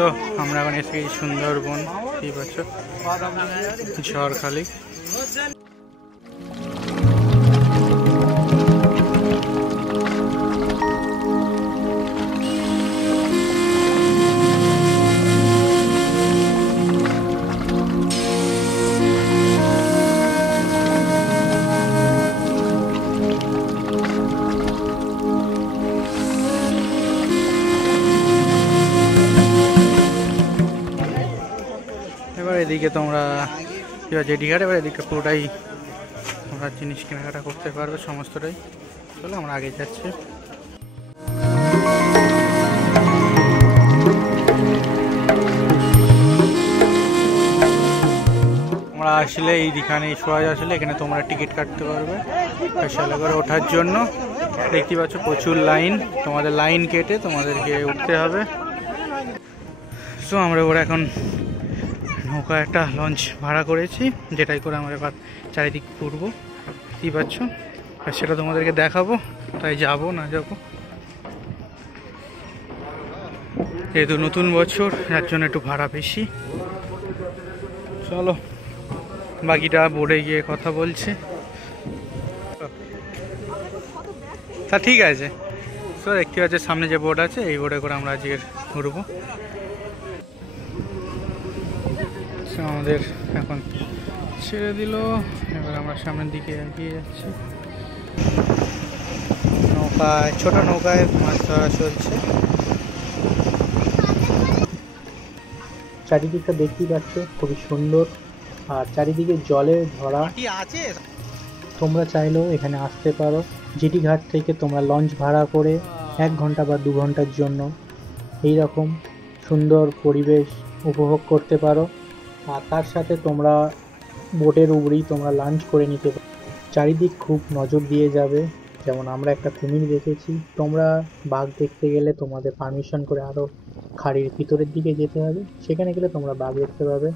So আমরা এখন এসে গেছি সুন্দরবন, ঠিক আছে, ঝড়খালি। এবার এদিকে তোমরা জেডি ঘাট, এবার এদিকে পুরোটাই তোমরা জিনিস কেনাকাটা করতে পারবে সমস্তটাই। চলো আমরা আগে যাচ্ছি। তোমরা আসলে এইখানে সোয়াজ আসলে এখানে তোমরা টিকিট কাটতে পারবে স্পেশাল করে ওঠার জন্য। দেখতে পাচ্ছ প্রচুর লাইন, তোমাদের লাইন কেটে তোমাদেরকে উঠতে হবে। সো আমরা ওরা এখন নৌকা একটা লঞ্চ ভাড়া করেছি, যেটাই করে আমরা এবার চারিদিক ঘুরবো, বুঝতেই পারছো। আর সেটা তোমাদেরকে দেখাবো, তাই যাবো না যাবো, যেহেতু নতুন বছর যার জন্য একটু ভাড়া বেশি। চলো বাকিটা বোর্ডে গিয়ে কথা বলছি। তা ঠিক আছে। তো দেখতে পাচ্ছি সামনে যে বোর্ড আছে, এই বোর্ডে করে আমরা আজকে ঘুরবো। আমাদের এখন ছেড়ে দিল, এবার আমরা সামনের দিকে এগিয়ে যাচ্ছি। নৌকায়, ছোট নৌকায় মাছ ধরা চলছে। চারিদিকটা দেখতেই পাচ্ছ খুবই সুন্দর, আর চারিদিকে জলে ভরা। তোমরা চাইলেও এখানে আসতে পারো। জেটি ঘাট থেকে তোমরা লঞ্চ ভাড়া করে 1 ঘন্টা বা 2 ঘন্টার জন্য এই রকম সুন্দর পরিবেশ উপভোগ করতে পারো। আর তার সাথে তোমরা বোটের উপরেই তোমরা লাঞ্চ করে নিতে পারো। চারিদিক খুব নজর দিয়ে যাবে। যেমন আমরা একটা কুমির দেখেছি, তোমরা বাঘ দেখতে গেলে তোমাদের পারমিশন করে আরও খাড়ির ভিতরের দিকে যেতে হবে, সেখানে গেলে তোমরা বাঘ দেখতে পাবে।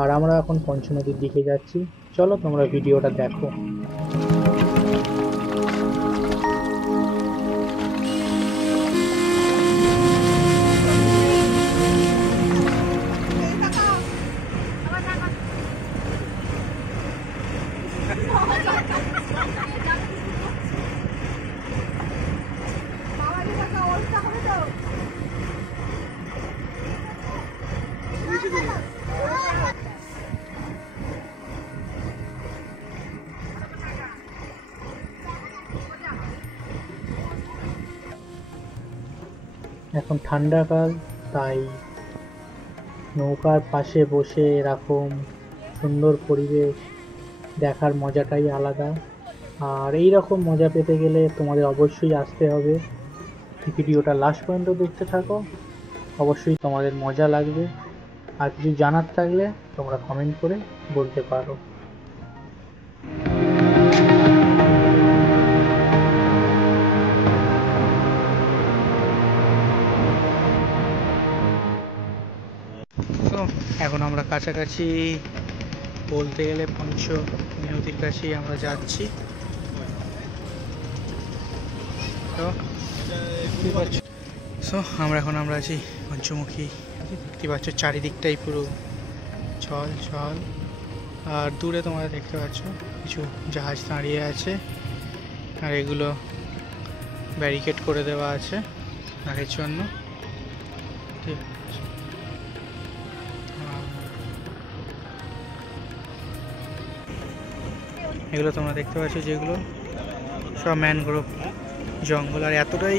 আর আমরা এখন পঞ্চনদীর দিকে যাচ্ছি, চলো তোমরা ভিডিওটা দেখো। এখন ঠান্ডাকাল, তাই নৌকার পাশে বসে এরকম সুন্দর পরিবেশ দেখার মজাটাই আলাদা। আর এই রকম মজা পেতে গেলে তোমাদের অবশ্যই আসতে হবে। ভিডিওটা লাস্ট পর্যন্ত দেখতে থাকো, অবশ্যই তোমাদের মজা লাগবে। আর কিছু জানার থাকলে তোমরা কমেন্ট করে বলতে পারো। তো এখন আমরা কাছাকাছি, বলতে গেলে পঞ্চনদীর কাছেই আমরা যাচ্ছি। তো আমরা আছি পঞ্চমুখী। দেখতে পাচ্ছ চারিদিকটাই পুরো জল জল, আর দূরে তোমরা দেখতে পাচ্ছ কিছু জাহাজ দাঁড়িয়ে আছে, আর এগুলো ব্যারিকেড করে দেওয়া আছে আগের জন্য, ঠিক আছে। এগুলো তোমরা দেখতে পাচ্ছ যেগুলো সব ম্যানগ্রোভ জঙ্গল, আর এতটাই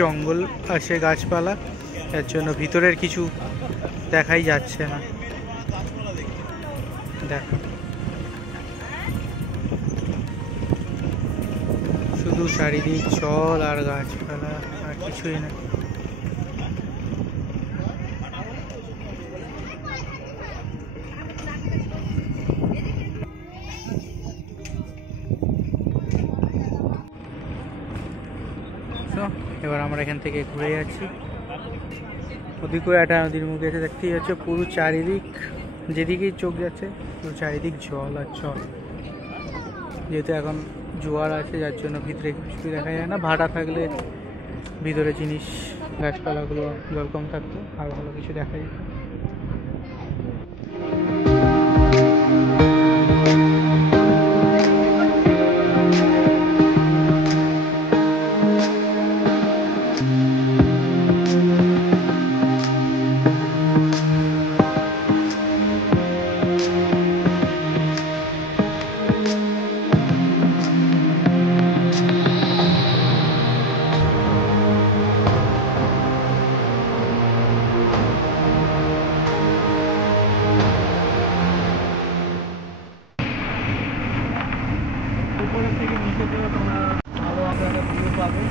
জঙ্গল আছে গাছপালা, এর জন্য ভিতরের কিছু দেখাই যাচ্ছে না। দেখো শুধু চারিদিক জল আর গাছপালা, আর কিছুই না। এবার আমরা এখান থেকে ঘুরে যাচ্ছি। ওদিকেও একটা নদীর মুখ আছে, দেখতেই হচ্ছে পুরো চারিদিক, যেদিকেই চোখ যাচ্ছে পুরো চারিদিক জল আর জল। যেহেতু এখন জোয়ার আছে, যার জন্য ভিতরে কিছু দেখা যায় না। ভাড়া থাকলে ভিতরে জিনিস গাছপালাগুলো জল কম থাকতো আর ভালো কিছু দেখা যেত। উপরের থেকে নিচে তো তোমরা আরও আমরা একটা ভিউ পাবে,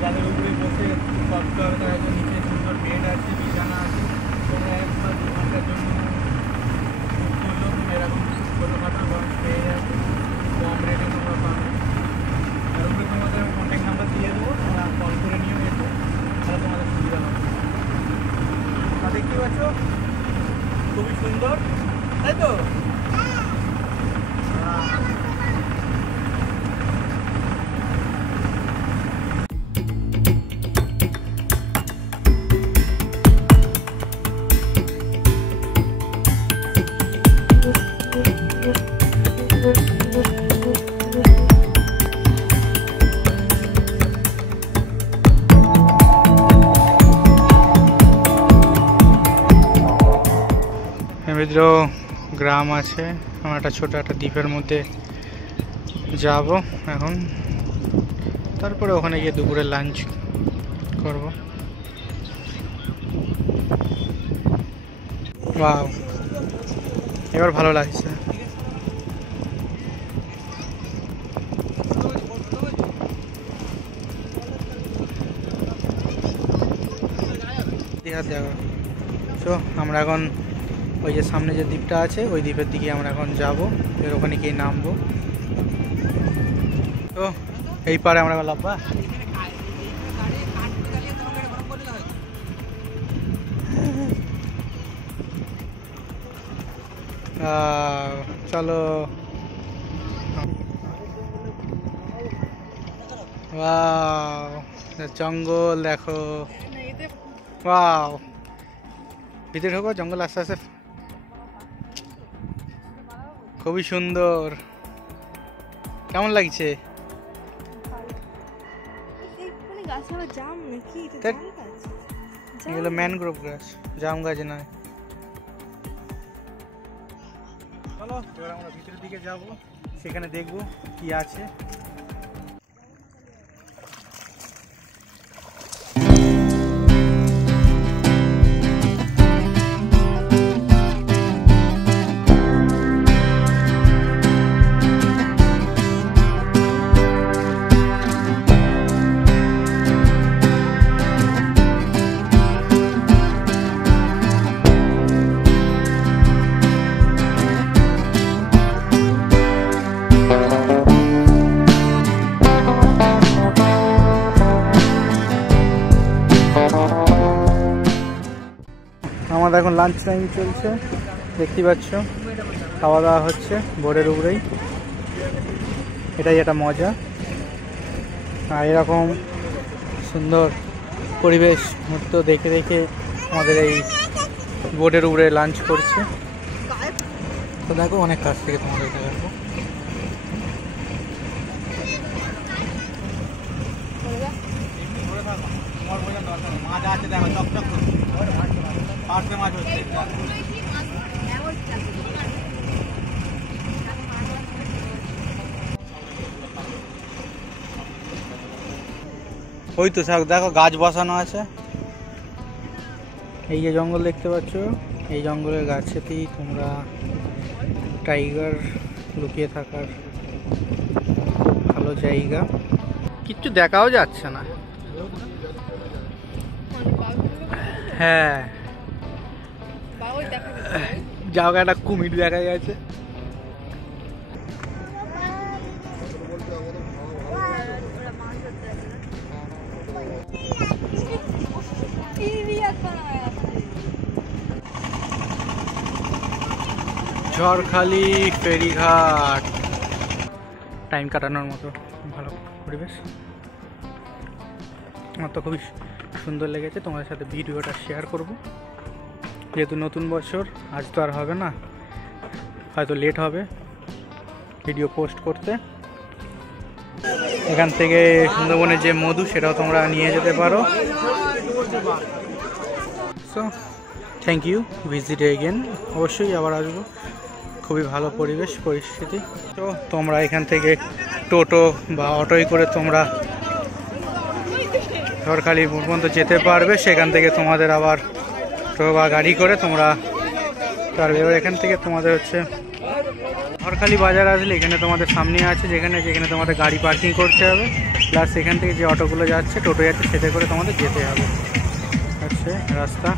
যাদের উপরে বসে কফটার নিচে সুন্দর বেড আছে, বিছানা আছে। তোমরা 1 বা 2 ঘন্টার জন্য করলেও তুমি এরকম ছোটোখাটো লঞ্চ পেয়ে যাবে, কম রেটে তোমরা পাবে। আর উপরে তোমাদের কন্ট্যাক্ট নাম্বার দিয়ে দেবো, তোমরা কল করে নিয়ে এসো, তাহলে তোমাদের সুবিধা হবে। আর দেখতে পাচ্ছ খুবই সুন্দর, তাই তো? ভিতরেও গ্রাম আছে। আমরা একটা ছোট একটা দ্বীপের মধ্যে যাব এখন, তারপরে ওখানে গিয়ে দুপুরে লাঞ্চ করব। ওয়াও, এবার ভালো লাগছে। তো আমরা এখন ওই যে সামনে যে দ্বীপটা আছে ওই দ্বীপের দিকে আমরা এখন যাব, এর ওখানে গিয়ে নামবো। তো এই পারে আমরা লাভবা চলো। জঙ্গল দেখো, ওয়াও, ভিতরে ঢোকো, জঙ্গল আস্তে আস্তে খুবই সুন্দর। কেমন লাগছে? এগুলো ম্যানগ্রোভ গাছ, জাম গাছ নয়। চলো এবার আমরা ভিতরের দিকে যাব, সেখানে দেখবো কি আছে। আমাদের এখন লাঞ্চ টাইম চলছে, দেখতে পাচ্ছ খাওয়া দাওয়া হচ্ছে বোর্ডের উপরেই। এটাই একটা মজা। আর এরকম সুন্দর পরিবেশ মুহূর্ত দেখে দেখে আমাদের এই বোর্ডের উপরে লাঞ্চ করছে। তো দেখো অনেক কাছ থেকে তোমাদের দেখাবো। মাছ আছে দেখো, চকচক পার্শে মাছ হচ্ছে। ওই তো দেখো গাছ বসানো আছে। এই যে জঙ্গল দেখতে পাচ্ছ, এই জঙ্গলের গাছেতেই তোমরা টাইগার লুকিয়ে থাকার ভালো জায়গা। কিচ্ছু দেখাও যাচ্ছে না। হ্যাঁ, জায়গা একটা কুমির দেখা গেছে। ঝড়খালি ফেরিঘাট, টাইম কাটানোর মতো ভালো পরিবেশ। আমার তো খুবই সুন্দর লেগেছে, তোমাদের সাথে ভিডিওটা শেয়ার করব। যেহেতু নতুন বছর, আজ তো আর হবে না, হয়তো লেট হবে ভিডিও পোস্ট করতে। এখান থেকে সুন্দরবনের যে মধু সেটাও তোমরা নিয়ে যেতে পারো। So thank you, visit again, অবশ্যই আবার আসবো। খুবই ভালো পরিবেশ পরিস্থিতি। তো তোমরা এখান থেকে টোটো বা অটোয় করে তোমরা ঝড়খালি পর্যন্ত যেতে পারবে। সেখান থেকে তোমাদের আবার টোটো বা গাড়ি করে তোমরা পারবে। এবার এখান থেকে তোমাদের হচ্ছে ঝড়খালি বাজার আসলে এখানে তোমাদের সামনে আছে, যেখানে তোমাদের গাড়ি পার্কিং করতে হবে, প্লাস এখান থেকে যে অটোগুলো যাচ্ছে, টোটো যাচ্ছে, সেটা করে তোমাদের যেতে হবে। হচ্ছে রাস্তা।